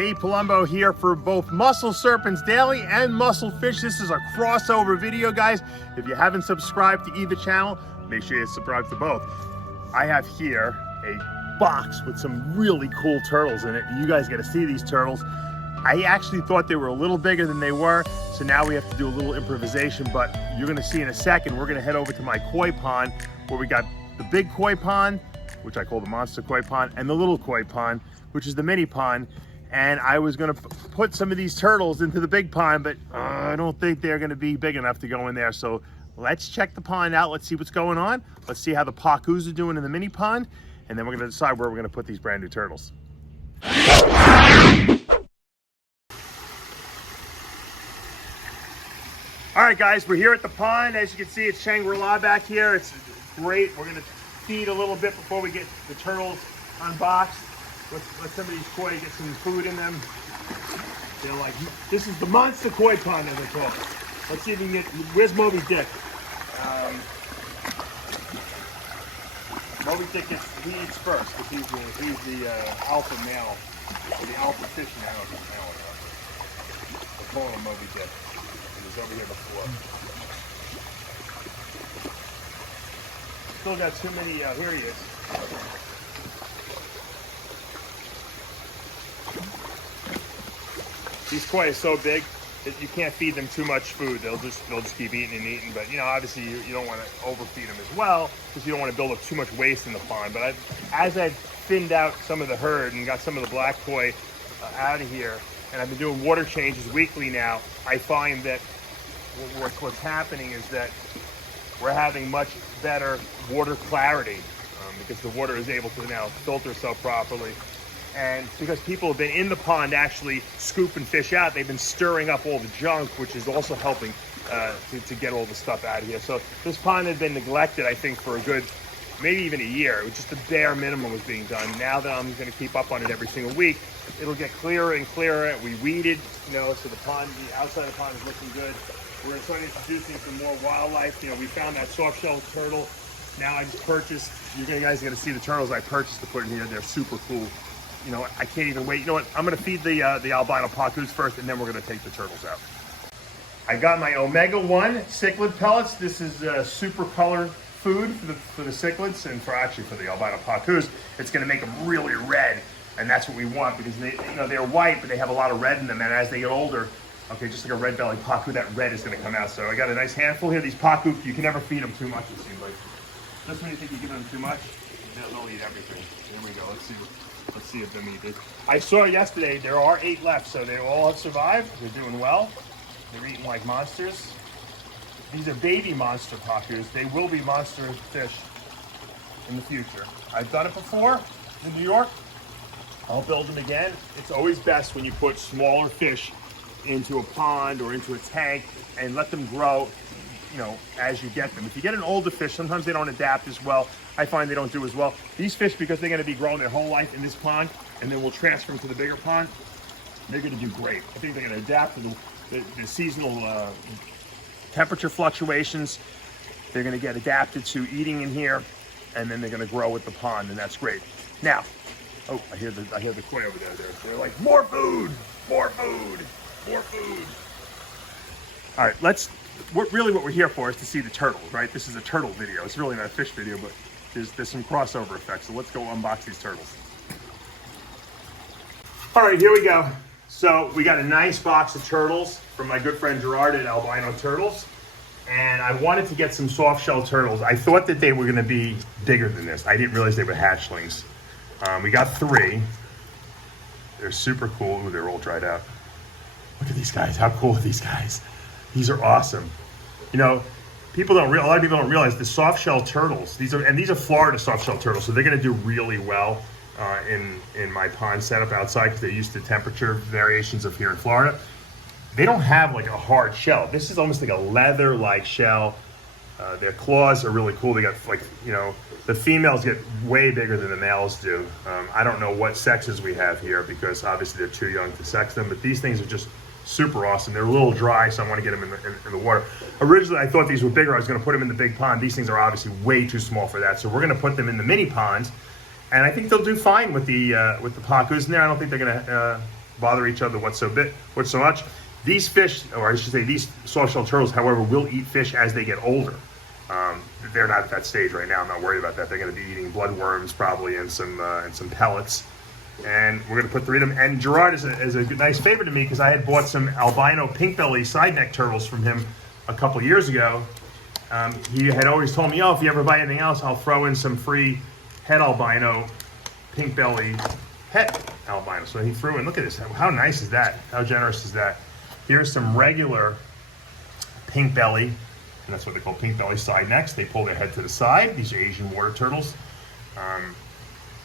Dave Palumbo here for both Mussel Serpents Daily and Mussel Fish. This is a crossover video, guys. If you haven't subscribed to either channel, make sure you subscribe to both. I have here a box with some really cool turtles in it. You guys got to see these turtles. I actually thought they were a little bigger than they were, so now we have to do a little improvisation, but you're going to see in a second. We're going to head over to my koi pond where we got the big koi pond, which I call the monster koi pond, and the little koi pond, which is the mini pond. And I was gonna put some of these turtles into the big pond, but I don't think they're gonna be big enough to go in there. So let's check the pond out. Let's see what's going on. Let's see how the pacus are doing in the mini pond. And then we're gonna decide where we're gonna put these brand new turtles. All right, guys, we're here at the pond. As you can see, it's Shangri-La back here. It's great. We're gonna feed a little bit before we get the turtles unboxed. Let some of these koi get some food in them. They're like, this is the monster koi pond, as I call it. Let's see if we can get, where's Moby Dick? Moby Dick he eats first, because he's the alpha male, or the alpha fish now. We're calling him Moby Dick. He was over here before. Still got too many, here he is. These koi are so big that you can't feed them too much food. They'll just keep eating and eating. But obviously you don't want to overfeed them as well, because you don't want to build up too much waste in the pond. But as I've thinned out some of the herd and got some of the black koi out of here, and I've been doing water changes weekly now, I find that what's happening is that we're having much better water clarity because the water is able to now filter so properly. And because people have been in the pond actually scooping fish out, they've been stirring up all the junk, which is also helping to get all the stuff out of here. So this pond had been neglected, I think, for a good, maybe even a year. It was just the bare minimum was being done. Now that I'm going to keep up on it every single week, it'll get clearer and clearer. We weeded, so the pond, the outside of the pond is looking good. We're going to start introducing some more wildlife. We found that soft-shell turtle. Now I just purchased, you guys are going to see the turtles I purchased to put in here. They're super cool. I can't even wait. You know what? I'm going to feed the albino pacus first, and then we're going to take the turtles out. I got my omega-1 cichlid pellets. This is super color food for the cichlids, and for the albino pacus. It's going to make them really red, and that's what we want, because they're white, but they have a lot of red in them, and as they get older, just like a red-bellied pacu, that red is going to come out. So I got a nice handful here. These pacus, you can never feed them too much, it seems like. Just when you think you give them too much, they'll eat everything. Here we go. Let's see if them eat it. I saw yesterday there are 8 left, so they all have survived. They're doing well. They're eating like monsters. These are baby monster pacus. They will be monster fish in the future. I've done it before in New York. I'll build them again. It's always best when you put smaller fish into a pond or into a tank and let them grow, as you get them. If you get an older fish, sometimes they don't adapt as well. I find they don't do as well. These fish, because they're going to be growing their whole life in this pond, and then we'll transfer them to the bigger pond, they're going to do great. I think they're going to adapt to the seasonal temperature fluctuations. They're going to get adapted to eating in here, and then they're going to grow with the pond, and that's great. Now, I hear the koi over there. They're like, more food, more food, more food. All right, what we're here for is to see the turtles, right? This is a turtle video. It's really not a fish video, but there's some crossover effects. So let's go unbox these turtles. All right, here we go. So we got a nice box of turtles from my good friend Gerard at Albino Turtles. And I wanted to get some soft shell turtles. I thought that they were gonna be bigger than this. I didn't realize they were hatchlings. We got 3. They're super cool. Ooh, they're all dried out. Look at these guys. How cool are these guys? These are awesome. A lot of people don't realize the soft shell turtles. These are Florida soft shell turtles, so they're going to do really well in my pond setup outside, because they're used to temperature variations of here in Florida. They don't have like a hard shell. This is almost like a leather-like shell. Their claws are really cool. They got the females get way bigger than the males do. I don't know what sexes we have here, because obviously they're too young to sex them, but these things are just super awesome. They're a little dry, so I want to get them in the water. Originally, I thought these were bigger. I was going to put them in the big pond. These things are obviously way too small for that, so we're going to put them in the mini ponds, and I think they'll do fine with the pacus in there. I don't think they're going to bother each other what's so much. These fish, or I should say these soft-shell turtles, however, will eat fish as they get older. They're not at that stage right now. I'm not worried about that. They're going to be eating bloodworms probably and some pellets. And we're going to put 3 of them. And Gerard is a nice favor to me because I had bought some albino pink belly side neck turtles from him a couple years ago. He had always told me, oh, if you ever buy anything else, I'll throw in some free head albino, pink belly head albino. So he threw in, look at this. How nice is that? How generous is that? Here's some regular pink belly, and that's what they call pink belly side necks. They pull their head to the side. These are Asian water turtles.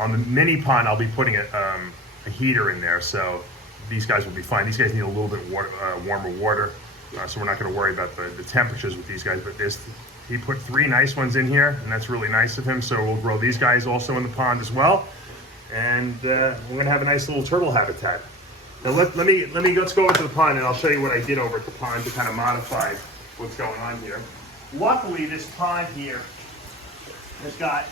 On the mini pond, I'll be putting a heater in there, so these guys will be fine. These guys need a little bit warmer water, so we're not going to worry about the temperatures with these guys. But he put 3 nice ones in here, and that's really nice of him. So we'll grow these guys also in the pond as well, and we're going to have a nice little turtle habitat. Now let's go into the pond, and I'll show you what I did over at the pond to kind of modify what's going on here. Luckily, this pond here has got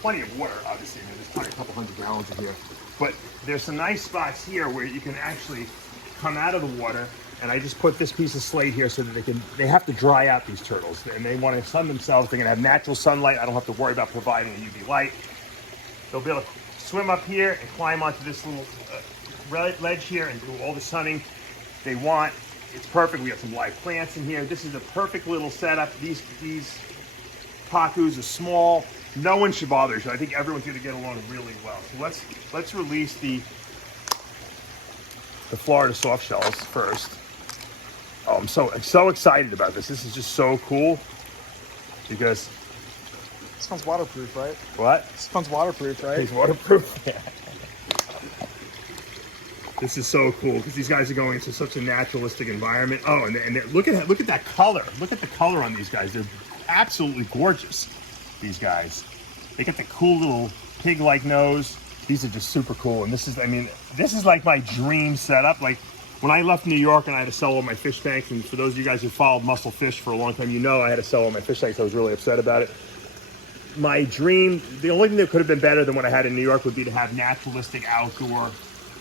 plenty of water, obviously. I mean, there's probably a couple hundred gallons in here. But there's some nice spots here where you can actually come out of the water, and I just put this piece of slate here so that they have to dry out, these turtles, and they want to sun themselves. They're going to have natural sunlight. I don't have to worry about providing UV light. They'll be able to swim up here and climb onto this little ledge here and do all the sunning they want. It's perfect. We got some live plants in here. This is a perfect little setup. These pacus are small. No one should bother you. I think everyone's going to get along really well. So let's release the Florida soft shells first. Oh, I'm so excited about this. This is just so cool because this one's waterproof, right? What? This one's waterproof, right? It's waterproof. Yeah. This is so cool because these guys are going into such a naturalistic environment. Oh, and look at that color. Look at the color on these guys. They're absolutely gorgeous. These guys, they get the cool little pig-like nose. These are just super cool. And this is like my dream setup. Like when I left New York and I had to sell all my fish tanks, and for those of you guys who followed Muscle Fish for a long time, you know I had to sell all my fish tanks. I was really upset about it. My dream, the only thing that could have been better than what I had in New York would be to have naturalistic outdoor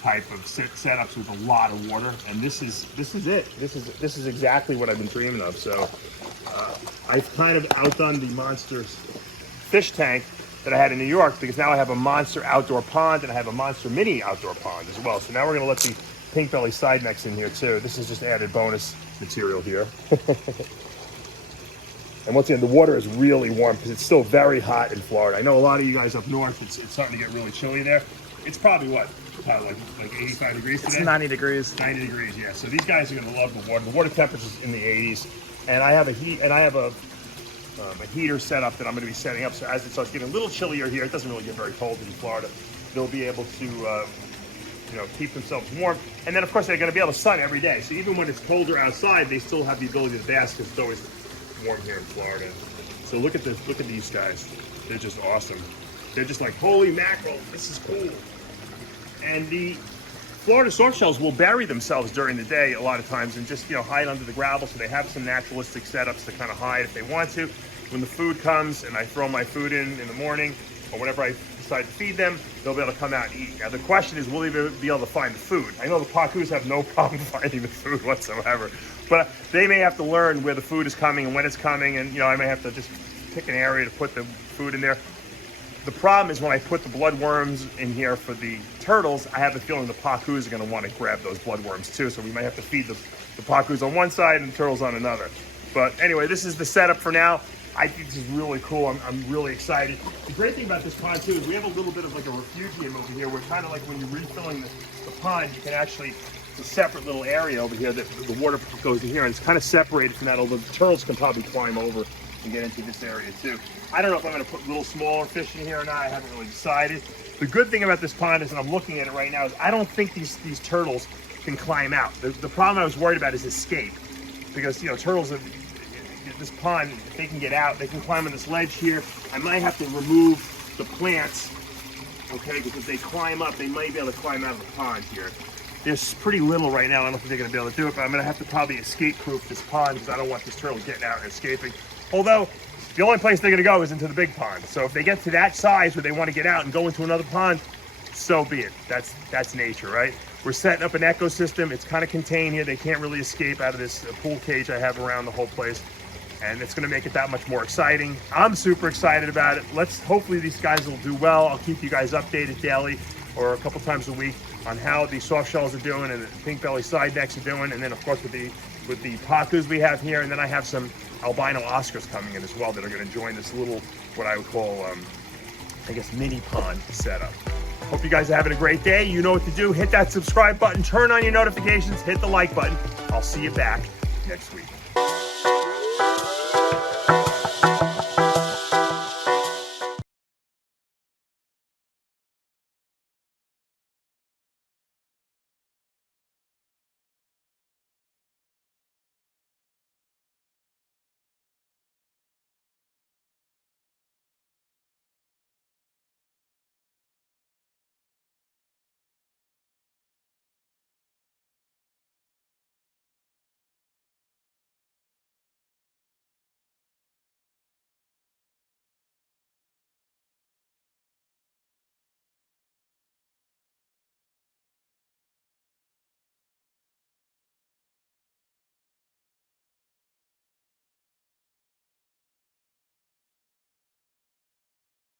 type of setups with a lot of water, and this is it. This is exactly what I've been dreaming of. So I've kind of outdone the monster fish tank that I had in New York because now I have a monster outdoor pond and I have a monster mini outdoor pond as well. So now we're going to let the pink belly side necks in here too. This is just added bonus material here. And once again, the water is really warm because it's still very hot in Florida. I know a lot of you guys up north, it's starting to get really chilly there. It's probably what? Like 85 degrees today? It's 90 degrees. 90 degrees, yeah. So these guys are going to love the water. The water temperature's in the 80s, and I have a heater set up that I'm going to be setting up. So as it starts getting a little chillier here, it doesn't really get very cold in Florida. They'll be able to, keep themselves warm. And then of course they're going to be able to sun every day. So even when it's colder outside, they still have the ability to bask because it's always warm here in Florida. So look at this. Look at these guys. They're just awesome. They're just like, holy mackerel, this is cool. And the Florida soft shells will bury themselves during the day a lot of times and just, hide under the gravel. So they have some naturalistic setups to kind of hide if they want to. When the food comes and I throw my food in the morning or whenever I decide to feed them, they'll be able to come out and eat. Now the question is, will they be able to find the food? I know the pacus have no problem finding the food whatsoever, but they may have to learn where the food is coming and when it's coming, and I may have to just pick an area to put the food in there. The problem is when I put the bloodworms in here for the turtles, I have the feeling the pacus are going to want to grab those bloodworms too. So we might have to feed the pacus on one side and the turtles on another. But anyway, this is the setup for now. I think this is really cool. I'm really excited. The great thing about this pond too is we have a little bit of like a refugium over here where kind of like when you're refilling the pond, you can actually, it's a separate little area over here that the water goes in here, and it's kind of separated from that, although the turtles can probably climb over and get into this area too. I don't know if I'm going to put little smaller fish in here or not. I haven't really decided. The good thing about this pond is, and I'm looking at it right now, is I don't think these turtles can climb out. The problem I was worried about is escape, because turtles have this pond. If they can get out, they can climb on this ledge here. I might have to remove the plants, okay? Because if they climb up, they might be able to climb out of the pond here. There's pretty little right now. I don't think they're going to be able to do it, but I'm going to have to probably escape-proof this pond because I don't want this turtle getting out and escaping. Although, the only place they're going to go is into the big pond. So if they get to that size where they want to get out and go into another pond, so be it. That's nature, right? We're setting up an ecosystem. It's kind of contained here. They can't really escape out of this pool cage I have around the whole place. And it's going to make it that much more exciting. I'm super excited about it. Hopefully these guys will do well. I'll keep you guys updated daily or a couple times a week on how the soft shells are doing and the pink belly side necks are doing. And then of course with the pacus we have here. And then I have some albino Oscars coming in as well that are going to join this little, what I would call, I guess, mini pond setup. Hope you guys are having a great day. You know what to do. Hit that subscribe button, turn on your notifications, hit the like button. I'll see you back next week.